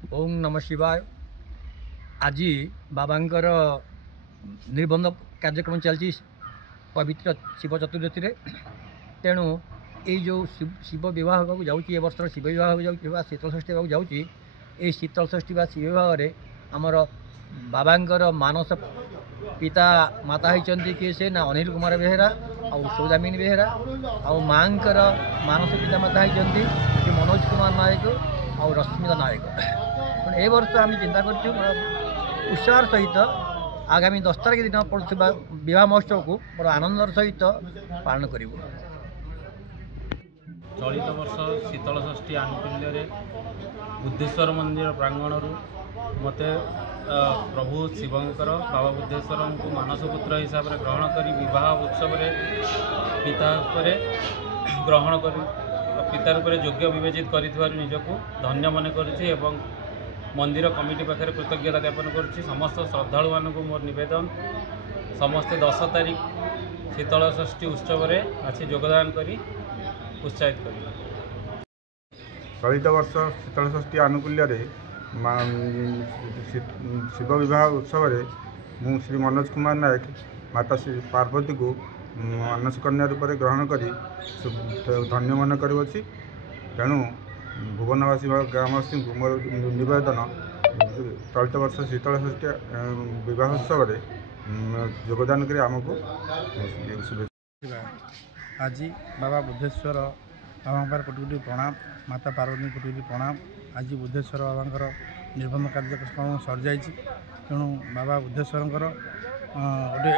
ओम नमः शिवाय। आज बाबांकर निर्बंध कार्यक्रम चलती पवित्र शिव चतुर्दशी तेणु ये जो शिव विवाह को जाऊँगी ए वर्ष शिव विवाह को शीतल षष्ठी जाऊँगी ये शीतल षष्ठी शिव विवाह आमर बाबांकर मानस पिता माता होती किए से ना अनिल कुमार बेहेरा और सौदामिनी बेहेरा और माँ मानस पिता माता होती मनोज कुमार नायक और रश्मिता नायक। ए वर्ष आम चिंता कर उत्साह सहित आगामी 10 तारिख दिन पड़ुवा विवाह महोत्सव को बड़ आनंदर सहित पालन करूँ। चलित वर्ष शीतल षष्ठी आनुकूल्य बुद्धेश्वर मंदिर प्रांगण मत प्रभु शिवंकर बाबा बुद्धेश्वर को मानसपुत्र हिसाब से ग्रहण कर विवाह उत्सव पिता ग्रहण कर पिता रूप योग्य विवेचित कर निजक धन्य मन कर मंदिर कमिटी पाखे कृतज्ञता ज्ञापन करुच्ची। समस्त श्रद्धालु मानक मोर निवेदन समस्ते 10 तारिख शीतल षष्ठी उत्सव आसी योगदान कर उत्साहित कर। चलित वर्ष शीतल षष्ठी आनुकूल्य शिव विवाह उत्सव मु श्री मनोज कुमार नायक माता श्री पार्वती को मानस कन्या रूप में ग्रहण कर धन्य मन करुच्ची। तेणु भुवनवासी ग्रामवासी को मोर निवेदन चलित वर्ष शीतल षष्ठी विवाह उत्सव योगदान कर आमको आज बाबा बुद्धेश्वर बाबा कोटि कोटि प्रणाम, माता पार्वती कोटि कोटि प्रणाम। आज बुद्धेश्वर बाबा निर्बंध कार्यक्रम सरी जाइए। तेणु बाबा बुद्धेश्वर गोटे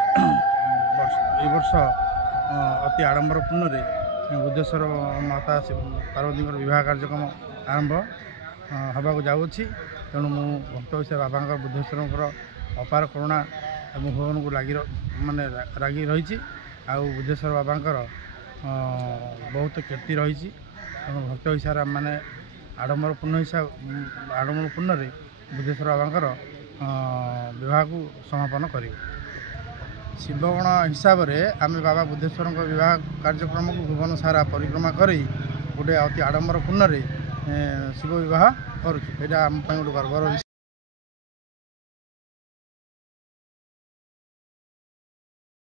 वर्ष अति आडंबरपूर्ण बुद्धेश्वर माता पार्वती विवाह कार्यक्रम आरंभ होगा जाऊँगी। तेणु मु भक्त हिसाब बाबा बुद्धेश्वर अपार करुणा और भगवान को माने रागी रही बुद्धेश्वर बाबा बहुत कीर्ति रही। तेणु भक्त हिसाब से माने आडंबरपूर्ण बुद्धेश्वर बाबा विवाह को समापन कर शिवगण हिसाब से आम बाबा बुद्धेश्वर विवाह कार्यक्रम को भुवन सारा परिक्रमा कर गोटे अति आडंबरपूर्ण शिव विवाह करुँ। यहाँ आम गोटे गर्वर।